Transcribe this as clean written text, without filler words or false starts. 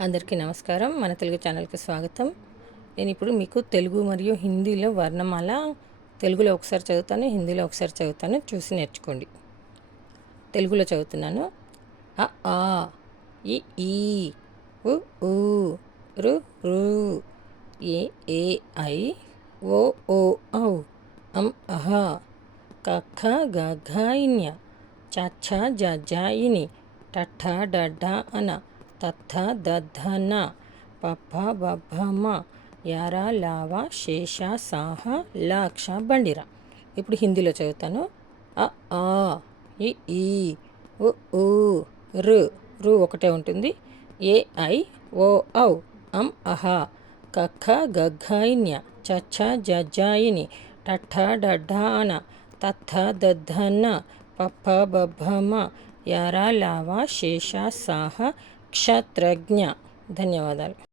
అందరికీ నమస్కారం. మన తెలుగు ఛానల్కి స్వాగతం. నేను ఇప్పుడు మీకు తెలుగు మరియు హిందీలో వర్ణమాల తెలుగులో ఒకసారి చదువుతాను, హిందీలో ఒకసారి చదువుతాను, చూసి నేర్చుకోండి. తెలుగులో చదువుతున్నాను. అ ఆ, ఇ ఈ, ఉ ఊ, రు రు, ఏ ఏ ఐ, ఓ ఓ ఔ, అం అహ, క ఖ గ ఘ ఇ ఞ, చ ఛ జ ఝ ఇ ని, ట ఠ డ ఢ అన, తత్థ దద్ధ న, పప్ప బబ్బ మ, యార లావ శేష సాహ లాక్ష బండిర. ఇప్పుడు హిందీలో చదువుతాను. అ ఆ, ఇ ఈ, ఉ ఊ, రు రు ఒకటే ఉంటుంది. ఏ ఐ, ఓ ఔ, అం అహ, క ఖ గ ఘ ఇ ఞ, చ ఛ జ ఝ ఇ ని, ట ఠ డ ఢ అన, తత్థ దద్ధ న, పప్ప బబ్బ మ, యార లావ శేష సాహ క్షత్రజ్ఞ. ధన్యవాదాలు.